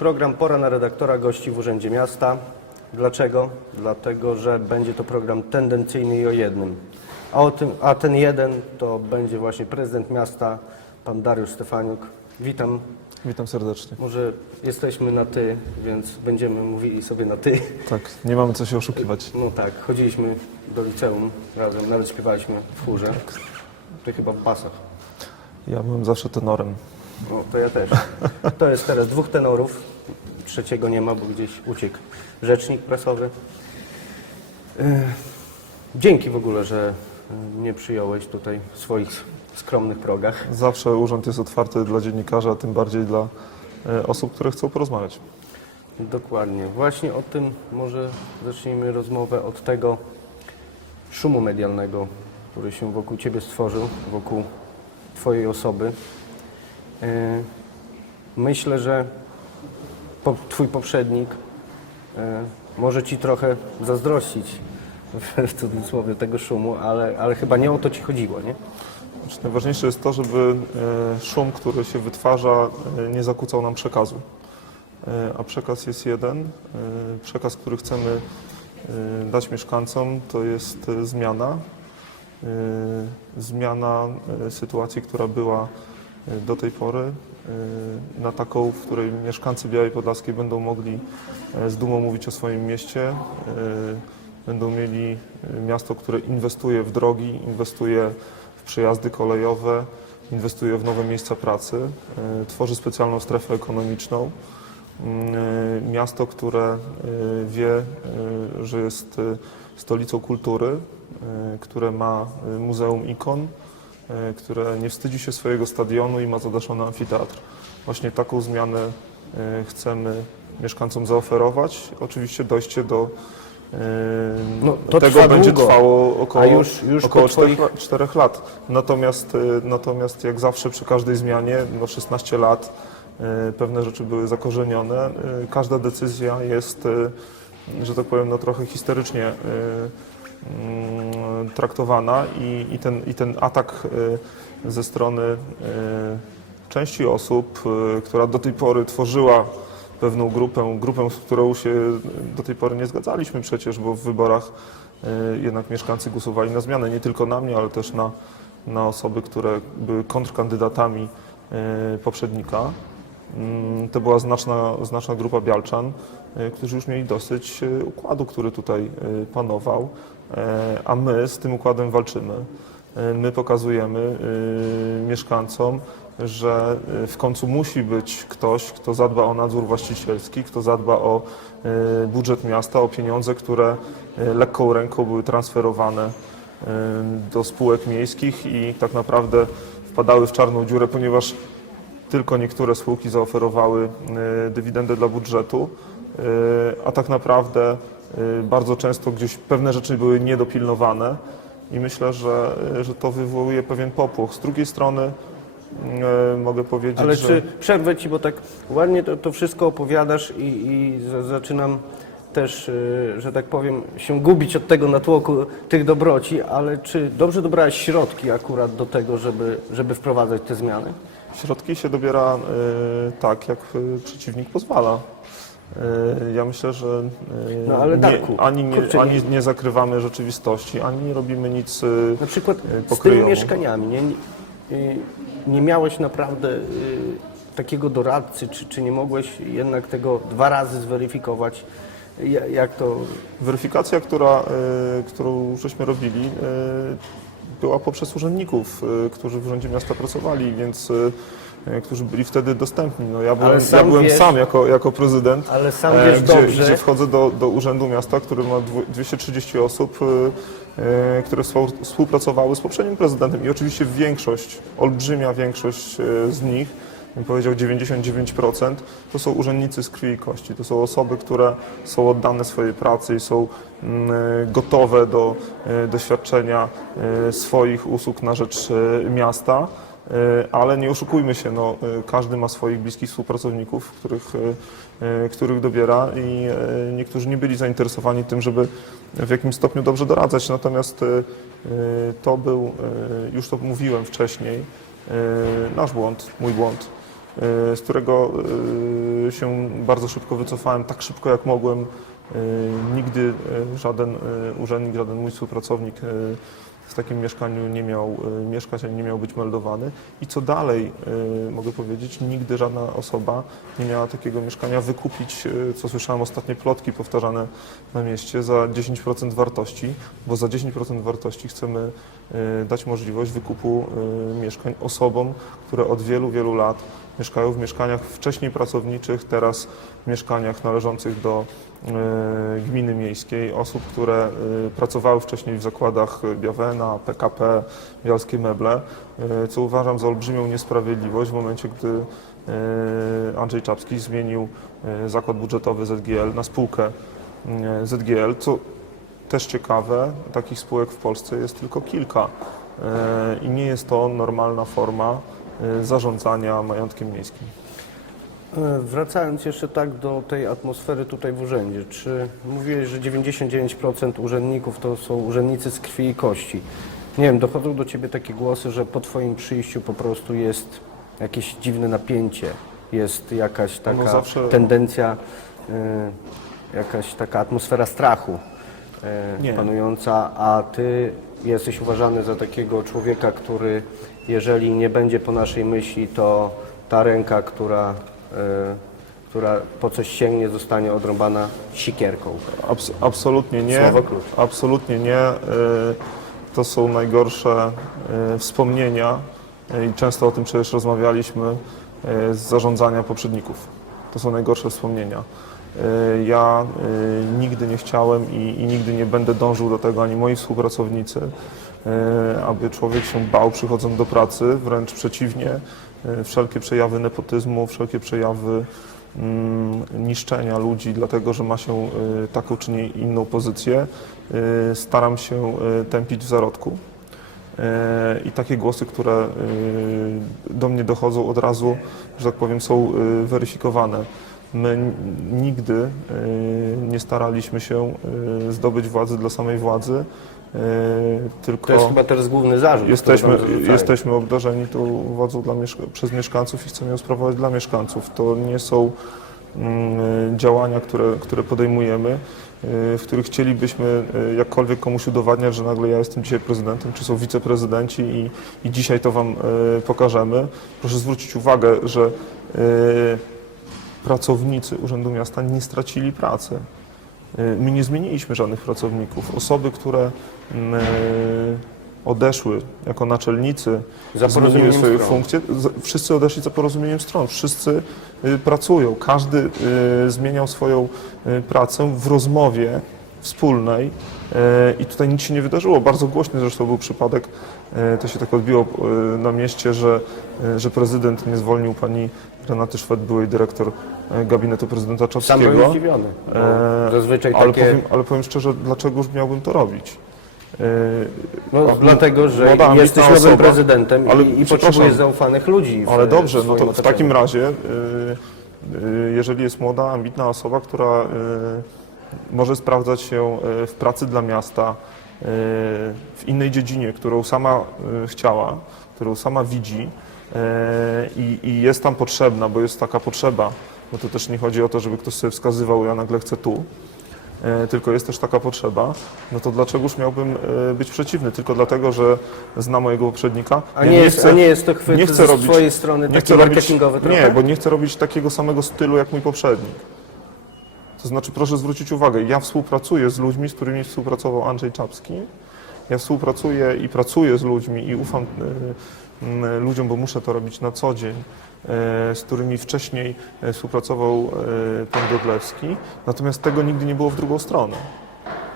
program Pora na redaktora gości w Urzędzie Miasta. Dlaczego? Dlatego, że będzie to program tendencyjny i o jednym. A, o tym, a ten jeden to będzie właśnie prezydent miasta, pan Dariusz Stefaniuk. Witam. Witam serdecznie. Może jesteśmy na ty, więc będziemy mówili sobie na ty. Tak, nie mamy co się oszukiwać. No tak, chodziliśmy do liceum razem, nawet śpiewaliśmy w chórze. Ty chyba w basach. Ja byłem zawsze tenorem. No, to ja też. To jest teraz dwóch tenorów. Trzeciego nie ma, bo gdzieś uciekł rzecznik prasowy. E, Dzięki w ogóle, że e, mnie przyjąłeś tutaj w swoich skromnych progach. Zawsze urząd jest otwarty dla dziennikarzy, a tym bardziej dla e, osób, które chcą porozmawiać. Dokładnie. Właśnie o tym może zacznijmy rozmowę od tego szumu medialnego, który się wokół Ciebie stworzył, wokół Twojej osoby. Myślę, że po, Twój poprzednik e, może Ci trochę zazdrościć, w cudzysłowie, tego szumu, ale, ale chyba nie o to Ci chodziło, nie? Znaczy, najważniejsze jest to, żeby e, szum, który się wytwarza, e, nie zakłócał nam przekazu. A przekaz jest jeden. Przekaz, który chcemy dać mieszkańcom, to jest zmiana. Zmiana sytuacji, która była do tej pory, e, na taką, w której mieszkańcy Białej Podlaskiej będą mogli e, z dumą mówić o swoim mieście. e, Będą mieli e, miasto, które inwestuje w drogi, inwestuje w przejazdy kolejowe, inwestuje w nowe miejsca pracy, tworzy specjalną strefę ekonomiczną. Mm, Miasto, które wie, że jest stolicą kultury, które ma Muzeum Ikon, które nie wstydzi się swojego stadionu i ma zadaszony amfiteatr. Właśnie taką zmianę e, chcemy mieszkańcom zaoferować. Oczywiście dojście do e, No, to tego będzie długo. trwało około, już- już około po twoich- 4, 4 lat. Natomiast, natomiast jak zawsze przy każdej zmianie, no 16 lat, pewne rzeczy były zakorzenione. Każda decyzja jest, że tak powiem, no trochę historycznie traktowana i, i, ten, i ten atak y, ze strony y, części osób, y, która do tej pory tworzyła pewną grupę, grupę, z którą się do tej pory nie zgadzaliśmy przecież, bo w wyborach jednak mieszkańcy głosowali na zmianę, nie tylko na mnie, ale też na, na osoby, które były kontrkandydatami poprzednika. Mm, To była znaczna, znaczna grupa Bialczan, którzy już mieli dosyć układu, który tutaj panował, a my z tym układem walczymy. E, My pokazujemy y, mieszkańcom, że w końcu musi być ktoś, kto zadba o nadzór właścicielski, kto zadba o budżet miasta, o pieniądze, które lekką ręką były transferowane do spółek miejskich i tak naprawdę wpadały w czarną dziurę, ponieważ tylko niektóre spółki zaoferowały dywidendę dla budżetu, a tak naprawdę bardzo często gdzieś pewne rzeczy były niedopilnowane i myślę, że, y, że to wywołuje pewien popłoch. Z drugiej strony y, mogę powiedzieć, Ale że... czy przerwę ci, bo tak ładnie to, to wszystko opowiadasz i, i za- zaczynam też, y, że tak powiem, się gubić od tego natłoku tych dobroci, ale czy dobrze dobrałeś środki akurat do tego, żeby, żeby wprowadzać te zmiany? Środki się dobiera y, tak, jak y, przeciwnik pozwala. Y, ja myślę, że y, No, ale nie, Darku, ani, nie, kurczę, ani nie zakrywamy rzeczywistości, ani nie robimy nic y, Na przykład z tymi pokryjomu. mieszkaniami, nie, nie, miałeś naprawdę takiego doradcy, czy, czy nie mogłeś jednak tego dwa razy zweryfikować, Ja- jak to Weryfikacja, która, którą żeśmy robili, była poprzez urzędników, którzy w Urzędzie Miasta pracowali, więc którzy byli wtedy dostępni. No, ja byłem, sam ja byłem wiesz- sam jako, jako prezydent, Ale sam e, wiesz gdzie, dobrze. gdzie wchodzę do, do Urzędu Miasta, który ma dwu- 230 osób, y, które współ- współpracowały z poprzednim prezydentem i oczywiście większość, olbrzymia większość z nich bym powiedział 99%, to są urzędnicy z krwi i kości. To są osoby, które są oddane swojej pracy i są mm, gotowe do e, doświadczenia e, swoich usług na rzecz e, miasta. E, Ale nie oszukujmy się, no, e, każdy ma swoich bliskich współpracowników, których, e, których dobiera i niektórzy nie byli zainteresowani tym, żeby w jakimś stopniu dobrze doradzać. Natomiast to był, już to mówiłem wcześniej, nasz błąd, mój błąd. z którego się bardzo szybko wycofałem, tak szybko jak mogłem. Nigdy żaden urzędnik, żaden mój współpracownik w takim mieszkaniu nie miał y, mieszkać, ani nie miał być meldowany. I co dalej, y, mogę powiedzieć, nigdy żadna osoba nie miała takiego mieszkania wykupić, y, co słyszałem ostatnie plotki powtarzane na mieście, za 10% wartości, bo za 10% wartości chcemy dać możliwość wykupu mieszkań osobom, które od wielu, wielu lat mieszkają w mieszkaniach wcześniej pracowniczych, teraz w mieszkaniach należących do gminy miejskiej, osób, które y, pracowały wcześniej w zakładach Biawena, PKP, Bialskie Meble, y, co uważam za olbrzymią niesprawiedliwość w momencie, gdy Andrzej Czapski zmienił zakład budżetowy ZGL na spółkę ZGL, co też ciekawe, takich spółek w Polsce jest tylko kilka i nie jest to normalna forma zarządzania majątkiem miejskim. E, Wracając jeszcze tak do tej atmosfery tutaj w urzędzie, czy mówiłeś, że 99% urzędników to są urzędnicy z krwi i kości? Nie wiem, dochodzą do Ciebie takie głosy, że po Twoim przyjściu po prostu jest jakieś dziwne napięcie, jest jakaś taka No zawsze- tendencja, e, jakaś taka atmosfera strachu Nie. panująca, a Ty jesteś uważany za takiego człowieka, który jeżeli nie będzie po naszej myśli, to ta ręka, która, która po coś sięgnie, zostanie odrąbana sikierką. Abs- absolutnie nie. Słowo klucz. Absolutnie nie. Y, To są najgorsze y, wspomnienia y, i często o tym przecież rozmawialiśmy y, z zarządzania poprzedników. To są najgorsze wspomnienia. Y, Ja y, nigdy nie chciałem i, i nigdy nie będę dążył do tego, ani moi współpracownicy, y, aby człowiek się bał przychodząc do pracy, wręcz przeciwnie. Y, Wszelkie przejawy nepotyzmu, wszelkie przejawy mm, niszczenia ludzi, dlatego że ma się y, taką czy nie inną pozycję, y, staram się tępić w zarodku. I takie głosy, które do mnie dochodzą od razu, że tak powiem, są weryfikowane. My nigdy nie staraliśmy się zdobyć władzy dla samej władzy, tylko To jest chyba teraz główny zarzut. jesteśmy, jesteśmy obdarzeni tą władzą dla mieszka- przez mieszkańców i chcemy ją sprawować dla mieszkańców. To nie są mm, działania, które, które podejmujemy, y, w których chcielibyśmy jakkolwiek komuś udowadniać, że nagle ja jestem dzisiaj prezydentem, czy są wiceprezydenci i, i dzisiaj to Wam pokażemy. Proszę zwrócić uwagę, że pracownicy Urzędu Miasta nie stracili pracy. Y, My nie zmieniliśmy żadnych pracowników. Osoby, które y, odeszły jako naczelnicy, zmieniły swoje stron. funkcje, wszyscy odeszli za porozumieniem stron. Wszyscy y, pracują. Każdy zmieniał swoją pracę w rozmowie wspólnej i tutaj nic się nie wydarzyło. Bardzo głośny zresztą był przypadek, to się tak odbiło y, na mieście, że, y, że prezydent nie zwolnił pani Renaty Szwed, byłej dyrektor gabinetu prezydenta Sam Czapskiego. byłem zdziwiony. E, zazwyczaj Ale takie... powiem, ale powiem szczerze, dlaczegóż miałbym to robić? E, No, a, dlatego, że jesteś nowym osoba, prezydentem ale i, i potrzebujesz zaufanych ludzi. W, Ale dobrze, w no to w takim razie, jeżeli jest młoda, ambitna osoba, która może sprawdzać się w pracy dla miasta, w innej dziedzinie, którą sama y, chciała, którą sama widzi y, i, i jest tam potrzebna, bo jest taka potrzeba, bo to też nie chodzi o to, żeby ktoś sobie wskazywał, ja nagle chcę tu, y, tylko jest też taka potrzeba, no to dlaczegoż miałbym być przeciwny? Tylko dlatego, że znam mojego poprzednika. A Ja nie, jest, chcę- a nie jest to chwyt nie chcę ze robić- swojej strony nie taki chcę robić, marketingowy trochę? Nie, bo nie chcę robić takiego samego stylu jak mój poprzednik. To znaczy, proszę zwrócić uwagę, ja współpracuję z ludźmi, z którymi współpracował Andrzej Czapski. Ja współpracuję i pracuję z ludźmi i ufam y, ludziom, bo muszę to robić na co dzień, y, z którymi wcześniej y, współpracował pan Godlewski. Natomiast tego nigdy nie było w drugą stronę.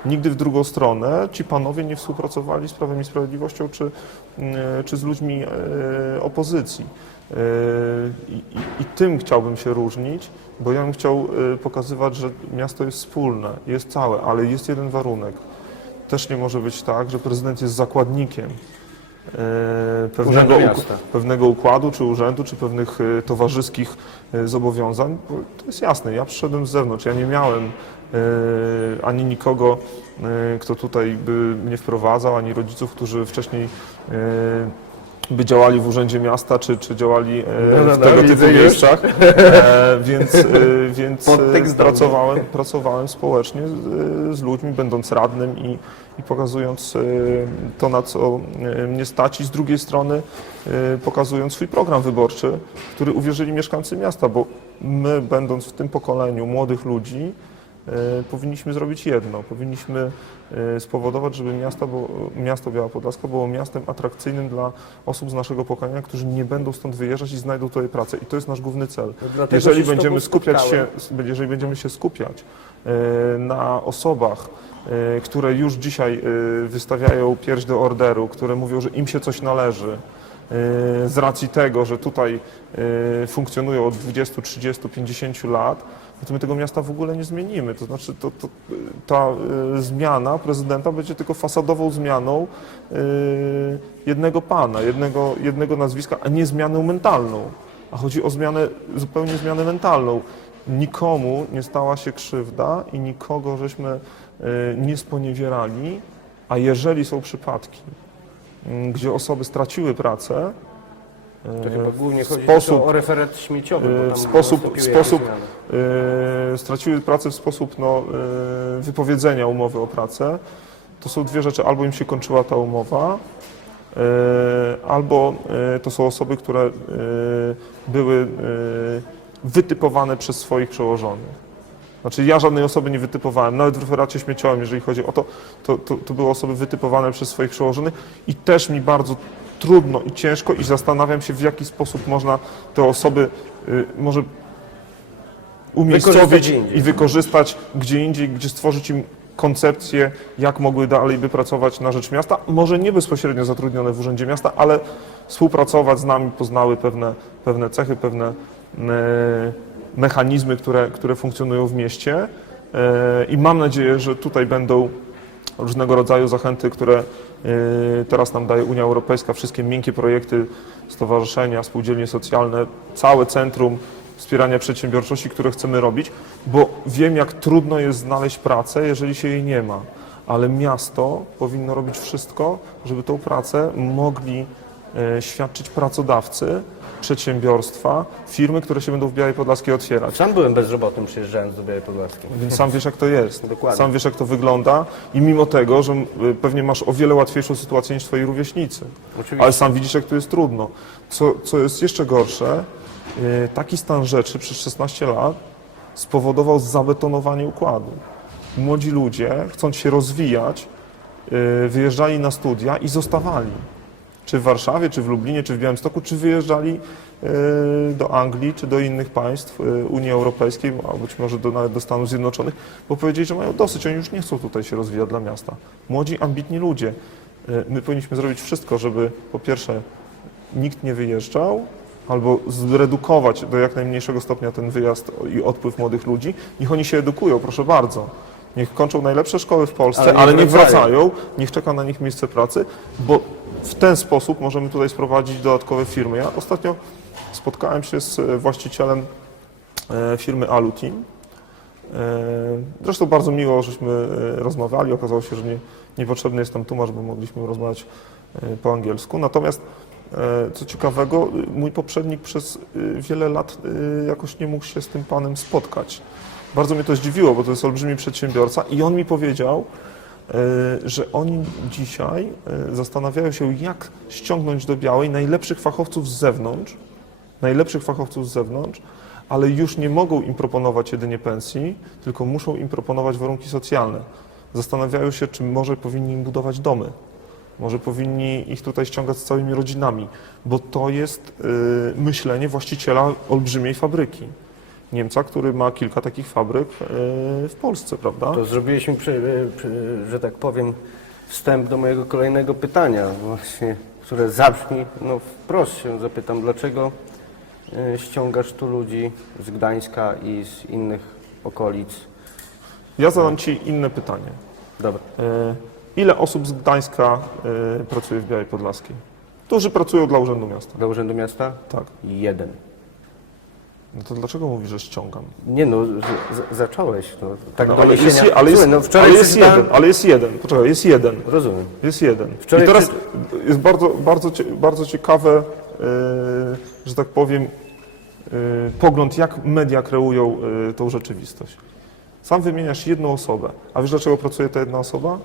Nigdy w drugą stronę ci panowie nie współpracowali z Prawem i Sprawiedliwością czy, y, czy z ludźmi y, opozycji. Y, I, i, I tym chciałbym się różnić, bo ja bym chciał pokazywać, że miasto jest wspólne, jest całe, ale jest jeden warunek. Też nie może być tak, że prezydent jest zakładnikiem pewnego, uk- Miasta. pewnego układu, czy urzędu, czy pewnych y, towarzyskich y, zobowiązań. Bo to jest jasne, ja przyszedłem z zewnątrz, ja nie miałem ani nikogo, kto tutaj by mnie wprowadzał, ani rodziców, którzy wcześniej by działali w Urzędzie Miasta, czy, czy działali e, No, no, w no, tego widzę typu miejscach, e, więc, e, więc e, Podtekst pracowałem, pracowałem społecznie z, z ludźmi, będąc radnym i, i pokazując e, to, na co e, mnie stać i z drugiej strony e, pokazując swój program wyborczy, który uwierzyli mieszkańcy miasta, bo my, będąc w tym pokoleniu młodych ludzi, powinniśmy zrobić jedno. Powinniśmy spowodować, żeby miasto, było, miasto Biała Podlaska było miastem atrakcyjnym dla osób z naszego pokolenia, którzy nie będą stąd wyjeżdżać i znajdą tutaj pracę. I to jest nasz główny cel. Dlatego Jeżeli się będziemy skupiać się, jeżeli będziemy się skupiać na osobach, które już dzisiaj e, wystawiają pierś do orderu, które mówią, że im się coś należy, e, z racji tego, że tutaj funkcjonują od 20, 30, 50 lat, to my tego miasta w ogóle nie zmienimy. To znaczy to, to, ta zmiana prezydenta będzie tylko fasadową zmianą jednego pana, jednego, jednego nazwiska, a nie zmianą mentalną. A chodzi o zmianę, zupełnie zmianę mentalną. Nikomu nie stała się krzywda i nikogo żeśmy nie sponiewierali, a jeżeli są przypadki, m, gdzie osoby straciły pracę, To e, chyba głównie chodzi sposób- o referat śmieciowy, bo w sposób- sposób- e, straciły pracę w sposób no, e, wypowiedzenia umowy o pracę, to są dwie rzeczy. Albo im się kończyła ta umowa, e, albo e, to są osoby, które e, były e, wytypowane przez swoich przełożonych. Znaczy ja żadnej osoby nie wytypowałem, nawet w referacie śmieciowym, jeżeli chodzi o to, to, to, to były osoby wytypowane przez swoich przełożonych i też mi bardzo trudno i ciężko i zastanawiam się, w jaki sposób można te osoby y, może umiejscowić i wykorzystać gdzie indziej, gdzie stworzyć im koncepcję, jak mogły dalej by pracować na rzecz miasta. Może nie bezpośrednio zatrudnione w Urzędzie Miasta, ale współpracować z nami, poznały pewne, pewne cechy, pewne e, mechanizmy, które, które funkcjonują w mieście. E, I mam nadzieję, że tutaj będą różnego rodzaju zachęty, które e, teraz nam daje Unia Europejska, wszystkie miękkie projekty, stowarzyszenia, spółdzielnie socjalne, całe centrum wspierania przedsiębiorczości, które chcemy robić, bo wiem, jak trudno jest znaleźć pracę, jeżeli się jej nie ma. Ale miasto powinno robić wszystko, żeby tą pracę mogli e, świadczyć pracodawcy, przedsiębiorstwa, firmy, które się będą w Białej Podlaskiej otwierać. Sam byłem bezrobotnym przyjeżdżając do Białej Podlaskiej. Więc sam wiesz, jak to jest. Dokładnie. Sam wiesz, jak to wygląda i mimo tego, że y, pewnie masz o wiele łatwiejszą sytuację niż twoi rówieśnicy. Oczywiście. Ale sam widzisz, jak to jest trudno. Co, co jest jeszcze gorsze, y, taki stan rzeczy przez 16 lat spowodował zabetonowanie układu. Młodzi ludzie, chcąc się rozwijać, y, wyjeżdżali na studia i zostawali. Czy w Warszawie, czy w Lublinie, czy w Białymstoku, czy wyjeżdżali y, do Anglii, czy do innych państw y, Unii Europejskiej, a być może do, nawet do Stanów Zjednoczonych, bo powiedzieli, że mają dosyć, oni już nie chcą tutaj się rozwijać dla miasta. Młodzi, ambitni ludzie. Y, My powinniśmy zrobić wszystko, żeby po pierwsze nikt nie wyjeżdżał, albo zredukować do jak najmniejszego stopnia ten wyjazd i odpływ młodych ludzi. Niech oni się edukują, proszę bardzo. Niech kończą najlepsze szkoły w Polsce, Ale ale, niech wracają. wracają, niech czeka na nich miejsce pracy, bo w ten sposób możemy tutaj sprowadzić dodatkowe firmy. Ja ostatnio spotkałem się z e, właścicielem e, firmy Aluteam. Zresztą bardzo miło, żeśmy e, rozmawiali. Okazało się, że nie, niepotrzebny jest tam tłumacz, bo mogliśmy rozmawiać po angielsku. Natomiast co ciekawego, mój poprzednik przez wiele lat jakoś nie mógł się z tym panem spotkać. Bardzo mnie to zdziwiło, bo to jest olbrzymi przedsiębiorca i on mi powiedział, że oni dzisiaj e, zastanawiają się, jak ściągnąć do Białej najlepszych fachowców z zewnątrz, najlepszych fachowców z zewnątrz, ale już nie mogą im proponować jedynie pensji, tylko muszą im proponować warunki socjalne. Zastanawiają się, czy może powinni im budować domy, może powinni ich tutaj ściągać z całymi rodzinami, bo to jest y, myślenie właściciela olbrzymiej fabryki. Niemca, który ma kilka takich fabryk y, w Polsce, prawda? To przy, przy, że tak powiem, wstęp do mojego kolejnego pytania, właśnie, które zabrzmi, no wprost się zapytam, dlaczego y, ściągasz tu ludzi z Gdańska i z innych okolic? Ja zadam Ci inne pytanie. Dobra. Ile osób z Gdańska pracuje w Białej Podlaskiej? Którzy pracują dla Urzędu Miasta. Do Urzędu Miasta? Tak. Jeden. No to dlaczego mówisz, że ściągam? Nie no, z, z, zacząłeś. No, tak No, do ale, jest, je- ale, jest, Słuchaj, no, wczoraj ale jest przeczytałem- jeden, ale jest jeden, poczekaj, jest jeden. Rozumiem. Jest jeden. Wczoraj I teraz jest bardzo, bardzo, cie, bardzo ciekawe, yy, że tak powiem, yy, pogląd, jak media kreują yy, tą rzeczywistość. Sam wymieniasz jedną osobę. A wiesz, dlaczego pracuje ta jedna osoba?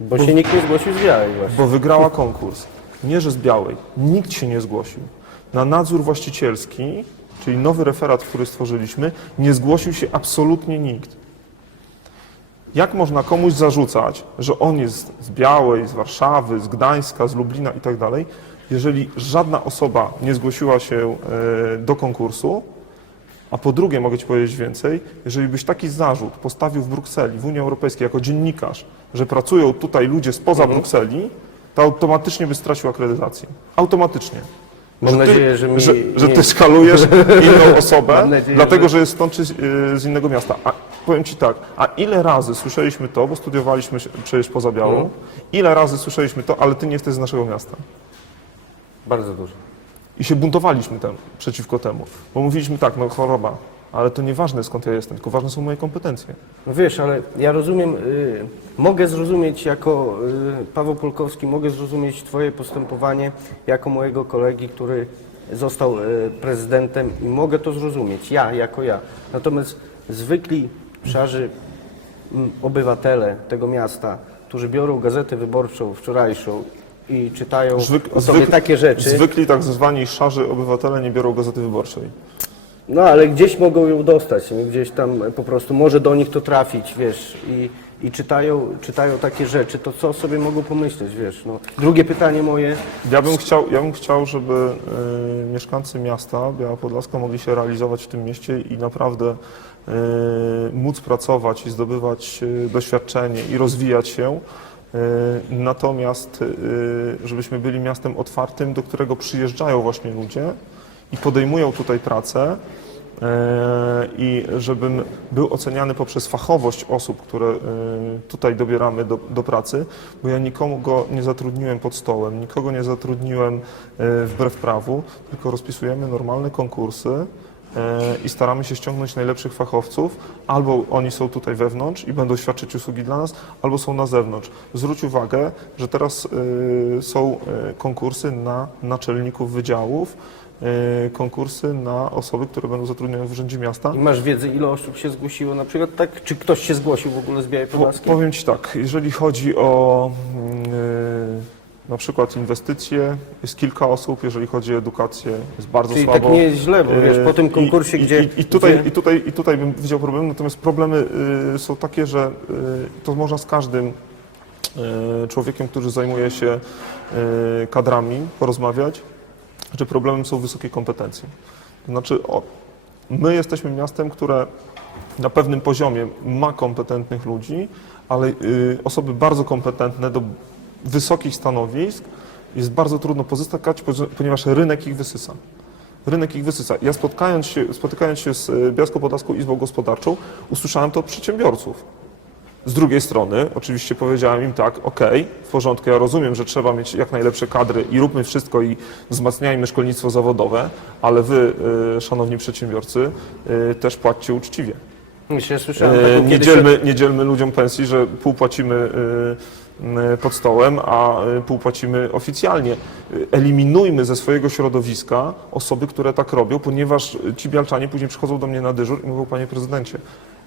Bo, się nikt nie zgłosił z białej właśnie. Bo wygrała konkurs. Nie, że z białej. Nikt się nie zgłosił. Na nadzór właścicielski, czyli nowy referat, który stworzyliśmy, nie zgłosił się absolutnie nikt. Jak można komuś zarzucać, że on jest z Białej, z Warszawy, z Gdańska, z Lublina i tak dalej, jeżeli żadna osoba nie zgłosiła się e, do konkursu, a po drugie, mogę Ci powiedzieć więcej, jeżeli byś taki zarzut postawił w Brukseli, w Unii Europejskiej jako dziennikarz, że pracują tutaj ludzie spoza Brukseli, to automatycznie byś stracił akredytację. Automatycznie. Mam Że ty- nadzieję, że mi że, że ty skalujesz inną osobę, nadzieję, dlatego że- jest stąd czy z, y, z innego miasta. A powiem Ci tak, a ile razy słyszeliśmy to, bo studiowaliśmy przecież poza Białą, Mhm. ile razy słyszeliśmy to, ale Ty nie jesteś z naszego miasta. Bardzo dużo. I się buntowaliśmy tem, przeciwko temu, bo mówiliśmy tak, no choroba, ale to nieważne skąd ja jestem, tylko ważne są moje kompetencje. No wiesz, ale ja rozumiem, y, mogę zrozumieć jako y, Paweł Polkowski, mogę zrozumieć Twoje postępowanie jako mojego kolegi, który został y, prezydentem i mogę to zrozumieć, ja jako ja. Natomiast zwykli, szarzy mm, obywatele tego miasta, którzy biorą gazetę wyborczą wczorajszą i czytają Zwyk- o sobie zwyk- takie rzeczy, Zwykli tak zwani szarzy obywatele nie biorą gazety wyborczej. No ale gdzieś mogą ją dostać, gdzieś tam po prostu może do nich to trafić, wiesz, i, i czytają, czytają takie rzeczy, to co sobie mogą pomyśleć, wiesz. No. Drugie pytanie moje, Ja bym chciał, ja bym chciał żeby y, mieszkańcy miasta Biała Podlaska mogli się realizować w tym mieście i naprawdę y, móc pracować i zdobywać y, doświadczenie i rozwijać się. Y, natomiast, y, żebyśmy byli miastem otwartym, do którego przyjeżdżają właśnie ludzie i podejmują tutaj pracę. e, I żebym był oceniany poprzez fachowość osób, które e, tutaj dobieramy do, do pracy, bo ja nikomu go nie zatrudniłem pod stołem, nikogo nie zatrudniłem e, wbrew prawu, tylko rozpisujemy normalne konkursy i staramy się ściągnąć najlepszych fachowców, albo oni są tutaj wewnątrz i będą świadczyć usługi dla nas, albo są na zewnątrz. Zwróć uwagę, że teraz e, są e, konkursy na naczelników wydziałów, e, konkursy na osoby, które będą zatrudnione w Urzędzie Miasta. i masz wiedzę, ile osób się zgłosiło na przykład, tak? Czy ktoś się zgłosił w ogóle z Białej Po, Podlaskiej? powiem Ci tak, jeżeli chodzi o mm, e, na przykład inwestycje, jest kilka osób, jeżeli chodzi o edukację, jest bardzo Czyli słabo. tak nie jest źle, bo wiesz, po tym E, konkursie, i, i, gdzie... I, i, tutaj, gdzie... i, tutaj, I tutaj bym widział problem, natomiast problemy y, są takie, że y, to można z każdym y, człowiekiem, który zajmuje się y, kadrami, porozmawiać, że problemem są wysokie kompetencje. To znaczy, o, my jesteśmy miastem, które na pewnym poziomie ma kompetentnych ludzi, ale y, osoby bardzo kompetentne do wysokich stanowisk jest bardzo trudno pozyskać, ponieważ- rynek ich wysysa. Rynek ich wysysa. Ja spotkając się, spotykając się z y, Bielsko-Podlaską Izbą Gospodarczą, usłyszałem to od przedsiębiorców. Z drugiej strony, oczywiście powiedziałem im tak, ok, w porządku, ja rozumiem, że trzeba mieć jak najlepsze kadry i róbmy wszystko i wzmacniajmy szkolnictwo zawodowe, ale wy, y, szanowni przedsiębiorcy, y, też płaccie uczciwie. Myślę, słyszałem E, Nie kiedyś- dzielmy, nie dzielmy ludziom pensji, że pół płacimy y, pod stołem, a y, pół płacimy oficjalnie. Y, Eliminujmy ze swojego środowiska osoby, które tak robią, ponieważ ci bialczanie później przychodzą do mnie na dyżur i mówią, panie prezydencie,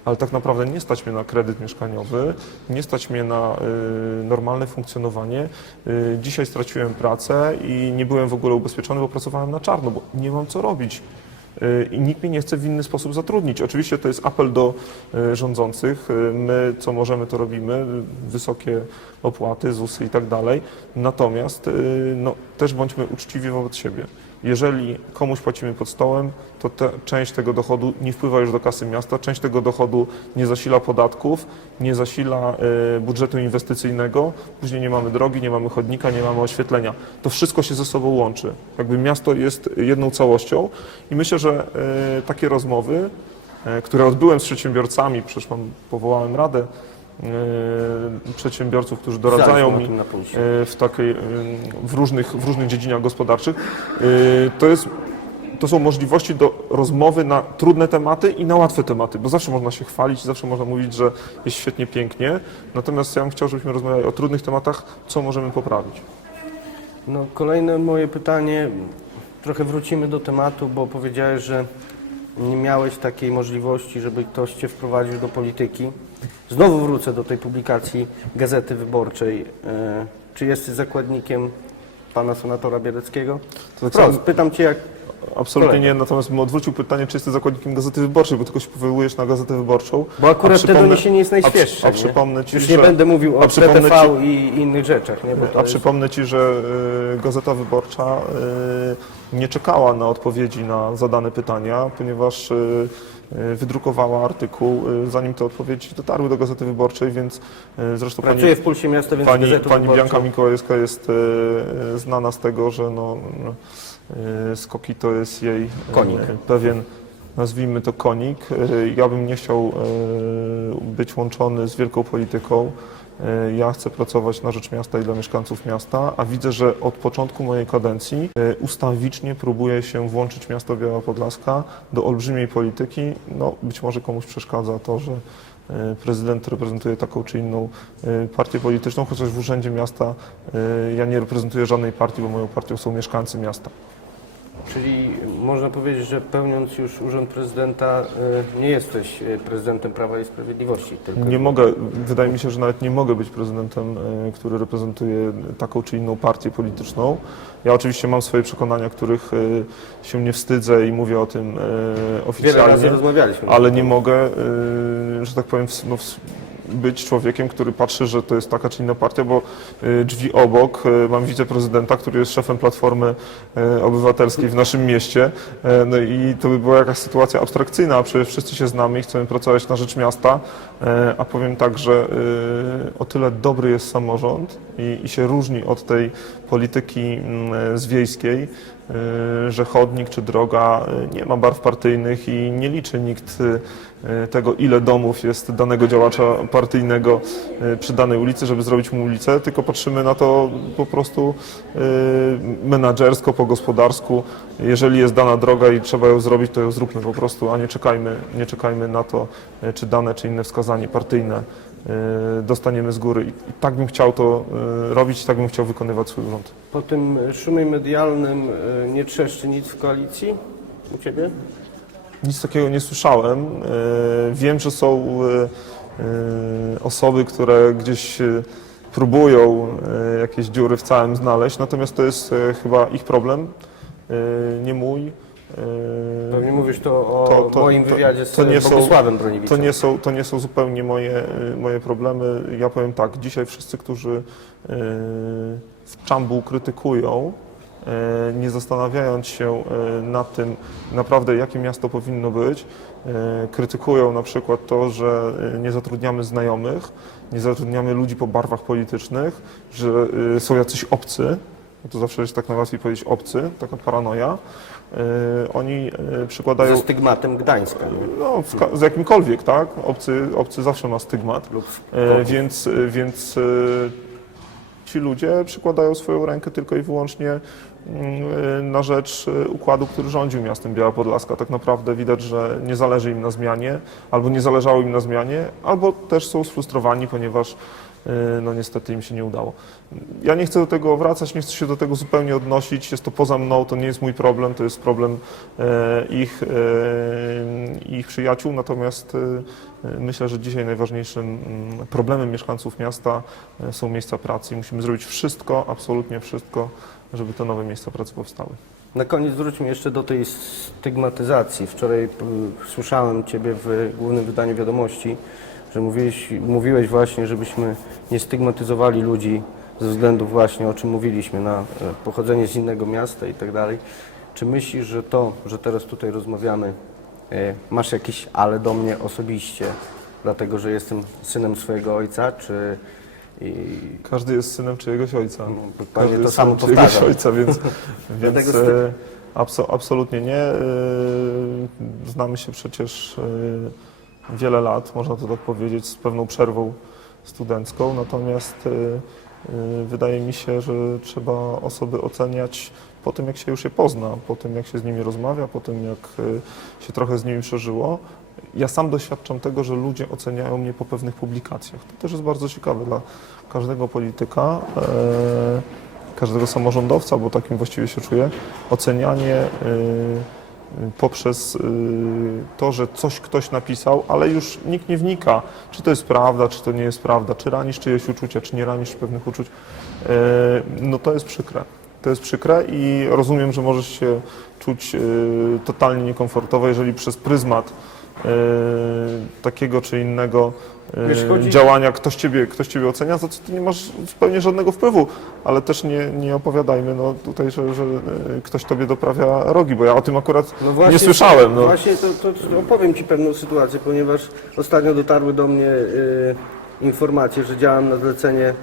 ale tak naprawdę nie stać mnie na kredyt mieszkaniowy, nie stać mnie na y, normalne funkcjonowanie. Y, dzisiaj straciłem pracę i nie byłem w ogóle ubezpieczony, bo pracowałem na czarno, bo nie mam co robić. Y, I nikt mnie nie chce w inny sposób zatrudnić. Oczywiście to jest apel do y, rządzących. Y, My co możemy, to robimy. Wysokie opłaty, ZUSy i tak dalej. Natomiast no, też bądźmy uczciwi wobec siebie. Jeżeli komuś płacimy pod stołem, to te, część tego dochodu nie wpływa już do kasy miasta, część tego dochodu nie zasila podatków, nie zasila y, budżetu inwestycyjnego, później nie mamy drogi, nie mamy chodnika, nie mamy oświetlenia. To wszystko się ze sobą łączy. Jakby miasto jest jedną całością i myślę, że y, takie rozmowy, y, które odbyłem z przedsiębiorcami, przecież mam, powołałem radę przedsiębiorców, którzy doradzają mi e, w, takiej, e, w, różnych, w różnych dziedzinach gospodarczych, e, to jest to są możliwości do rozmowy na trudne tematy i na łatwe tematy, bo zawsze można się chwalić, zawsze można mówić, że jest świetnie, pięknie. Natomiast ja bym chciał, żebyśmy rozmawiali o trudnych tematach, co możemy poprawić. No, kolejne moje pytanie, trochę wrócimy do tematu, bo powiedziałeś, że nie miałeś takiej możliwości, żeby ktoś cię wprowadził do polityki. Znowu wrócę do tej publikacji Gazety Wyborczej. E, Czy jesteś zakładnikiem pana senatora Bieleckiego? To tak Wprost, pytam cię jak Absolutnie nie, natomiast bym odwrócił pytanie, czy jesteś zakładnikiem Gazety Wyborczej, bo tylko się powołujesz na Gazetę Wyborczą. Bo akurat A te doniesienie jest a przy- najświeższe. a nie? przypomnę ci, Już nie że- będę mówił a o PTV i innych rzeczach. Nie? A jest... przypomnę Ci, że y, Gazeta Wyborcza y, nie czekała na odpowiedzi na zadane pytania, ponieważ y, wydrukowała artykuł, y, zanim te odpowiedzi dotarły do Gazety Wyborczej, więc y, zresztą pani, Pracuję w Pulsie Miasta, więc pani, pani Bianka Mikołajewska jest znana z tego, że no, y, skoki to jest jej Konik. pewien, nazwijmy to konik. Ja bym nie chciał być łączony z wielką polityką. Ja chcę pracować na rzecz miasta i dla mieszkańców miasta, a widzę, że od początku mojej kadencji y, ustawicznie próbuje się włączyć miasto Biała Podlaska do olbrzymiej polityki. No, być może komuś przeszkadza to, że y, prezydent reprezentuje taką czy inną y, partię polityczną, chociaż w urzędzie miasta ja nie reprezentuję żadnej partii, bo moją partią są mieszkańcy miasta. Czyli można powiedzieć, że pełniąc już urząd prezydenta, y, nie jesteś y, prezydentem Prawa i Sprawiedliwości. Tylko Nie mogę, wydaje mi się, że nawet nie mogę być prezydentem, e, który reprezentuje taką czy inną partię polityczną. Ja oczywiście mam swoje przekonania, których się nie wstydzę i mówię o tym e, Wiele razy oficjalnie, rozmawialiśmy. ale nie mogę, że tak powiem, no, być człowiekiem, który patrzy, że to jest taka czy inna partia, bo e, drzwi obok e, mam wiceprezydenta, który jest szefem Platformy e, Obywatelskiej w naszym mieście. E, No i to by była jakaś sytuacja abstrakcyjna, a przecież wszyscy się znamy i chcemy pracować na rzecz miasta. E, A powiem tak, że o tyle dobry jest samorząd i, i się różni od tej polityki mm, e, że chodnik czy droga e, nie ma barw partyjnych i nie liczy nikt e, tego, ile domów jest danego działacza partyjnego przy danej ulicy, żeby zrobić mu ulicę, tylko patrzymy na to po prostu menadżersko, po gospodarsku. Jeżeli jest dana droga i trzeba ją zrobić, to ją zróbmy po prostu, a nie czekajmy, nie czekajmy na to, czy dane, czy inne wskazanie partyjne dostaniemy z góry. I, tak bym chciał to e, robić, tak bym chciał wykonywać swój urząd. Po tym szumie medialnym y, nie trzeszczy nic w koalicji u Ciebie? Nic takiego nie słyszałem. E, Wiem, że są e, e, osoby, które gdzieś e, próbują e, jakieś dziury w całym znaleźć, natomiast to jest e, chyba ich problem, e, nie mój. E, Pewnie mówisz to o To- to- moim to- wywiadzie z to nie są- Bogusławem To Broniewiczem. nie, są, to nie są zupełnie moje, y, moje problemy. Ja powiem tak, dzisiaj wszyscy, którzy y, w Czambu krytykują, y, nie zastanawiając się y, nad tym naprawdę, jakie miasto powinno być, y, krytykują na przykład to, że y, nie zatrudniamy znajomych, nie zatrudniamy ludzi po barwach politycznych, że y, są jacyś obcy, bo to zawsze jest tak najłatwiej powiedzieć obcy, taka paranoja. Y, Oni y, przykładają Ze stygmatem Gdańska. nie? no, z jakimkolwiek, tak? Obcy, obcy zawsze ma stygmat, Lub e, więc, więc ci ludzie przykładają swoją rękę tylko i wyłącznie mm, na rzecz układu, który rządził miastem Biała Podlaska. Tak naprawdę widać, że nie zależy im na zmianie, albo nie zależało im na zmianie, albo też są sfrustrowani, ponieważ no niestety im się nie udało. Ja nie chcę do tego wracać, nie chcę się do tego zupełnie odnosić, jest to poza mną, to nie jest mój problem, to jest problem e, ich, e, ich przyjaciół, natomiast myślę, że dzisiaj najważniejszym mm, problemem mieszkańców miasta są miejsca pracy i musimy zrobić wszystko, absolutnie wszystko, żeby te nowe miejsca pracy powstały. Na koniec wróćmy jeszcze do tej stygmatyzacji. Wczoraj słyszałem Ciebie w głównym wydaniu wiadomości, że mówiłeś, mówiłeś właśnie, żebyśmy nie stygmatyzowali ludzi ze względu właśnie, o czym mówiliśmy, na e, pochodzenie z innego miasta i tak dalej. Czy myślisz, że to, że teraz tutaj rozmawiamy, e, masz jakieś ale do mnie osobiście, dlatego że jestem synem swojego ojca, czy i, Każdy jest synem czyjegoś ojca. Panie Każdy to samo powtarzam. ojca, więc, więc e, abso, absolutnie nie. Znamy się przecież wiele lat, można to tak powiedzieć, z pewną przerwą studencką, natomiast e, e, wydaje mi się, że trzeba osoby oceniać po tym, jak się już je pozna, po tym, jak się z nimi rozmawia, po tym, jak e, się trochę z nimi przeżyło, ja sam doświadczam tego, że ludzie oceniają mnie po pewnych publikacjach. To też jest bardzo ciekawe dla każdego polityka, e, każdego samorządowca, bo takim właściwie się czuję, ocenianie poprzez y, to, że coś ktoś napisał, ale już nikt nie wnika, czy to jest prawda, czy to nie jest prawda, czy ranisz czyjeś uczucia, czy nie ranisz pewnych uczuć, E, no to jest przykre. To jest przykre i rozumiem, że możesz się czuć y, totalnie niekomfortowo, jeżeli przez pryzmat takiego czy innego y, Wiesz, chodzi- działania ktoś ciebie, ktoś ciebie ocenia, za co ty nie masz zupełnie żadnego wpływu, ale też nie, nie opowiadajmy no, tutaj, że, że y, ktoś tobie doprawia rogi, bo ja o tym akurat No nie słyszałem. No. Właśnie to, to, to opowiem Ci pewną sytuację, ponieważ ostatnio dotarły do mnie y, informacje, że działam na zlecenie,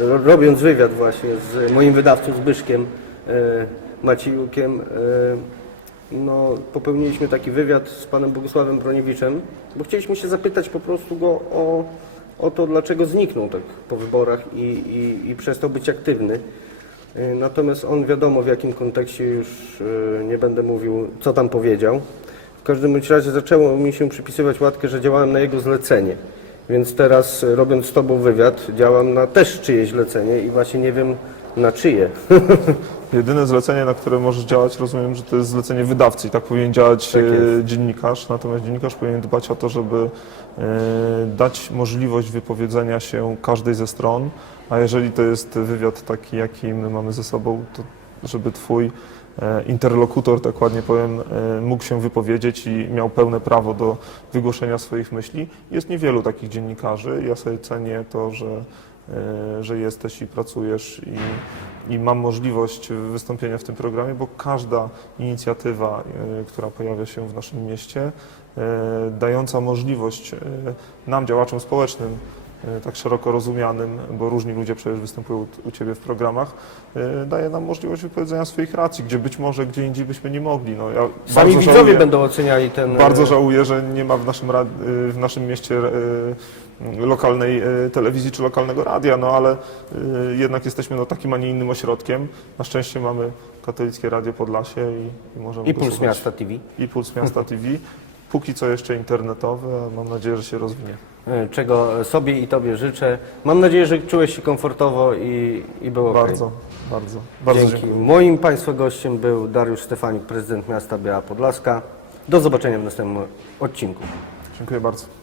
ro- robiąc wywiad właśnie z moim wydawcą Zbyszkiem y, Maciejukiem. Y, no, popełniliśmy taki wywiad z panem Bogusławem Broniewiczem, bo chcieliśmy się zapytać po prostu go o, o to, dlaczego zniknął tak po wyborach i, i, i przestał być aktywny. Y, Natomiast on wiadomo w jakim kontekście już y, nie będę mówił, co tam powiedział. W każdym razie zaczęło mi się przypisywać łatkę, że działałem na jego zlecenie. Więc teraz y, robiąc z Tobą wywiad, działam na też czyjeś zlecenie i właśnie nie wiem na czyje. Jedyne zlecenie, na które możesz działać, rozumiem, że to jest zlecenie wydawcy i tak powinien działać Tak e, dziennikarz, natomiast dziennikarz powinien dbać o to, żeby e, dać możliwość wypowiedzenia się każdej ze stron, a jeżeli to jest wywiad taki, jaki my mamy ze sobą, to żeby twój e, interlokutor, tak ładnie powiem, mógł się wypowiedzieć i miał pełne prawo do wygłoszenia swoich myśli. Jest niewielu takich dziennikarzy. Ja sobie cenię to, że, że jesteś i pracujesz i, i mam możliwość wystąpienia w tym programie, bo każda inicjatywa, e, która pojawia się w naszym mieście, e, dająca możliwość e, nam, działaczom społecznym, e, tak szeroko rozumianym, bo różni ludzie przecież występują u- Ciebie w programach, e, daje nam możliwość wypowiedzenia swoich racji, gdzie być może gdzie indziej byśmy nie mogli. No, ja Sami bardzo widzowie żałuję, będą oceniali ten... bardzo e, żałuję, że nie ma w naszym, w naszym mieście lokalnej telewizji czy lokalnego radia, no ale jednak jesteśmy no, takim, a nie innym ośrodkiem. Na szczęście mamy katolickie Radio Podlasie i, i możemy I Puls. Miasta TV. I Puls Miasta TV. Póki co jeszcze internetowe, a mam nadzieję, że się rozwinie. E, Czego sobie i Tobie życzę. Mam nadzieję, że czułeś się komfortowo i, i było. Bardzo, bardzo, bardzo Dzięki. dziękuję. Moim Państwa gościem był Dariusz Stefanik, prezydent miasta Biała Podlaska. Do zobaczenia w następnym odcinku. Dziękuję bardzo.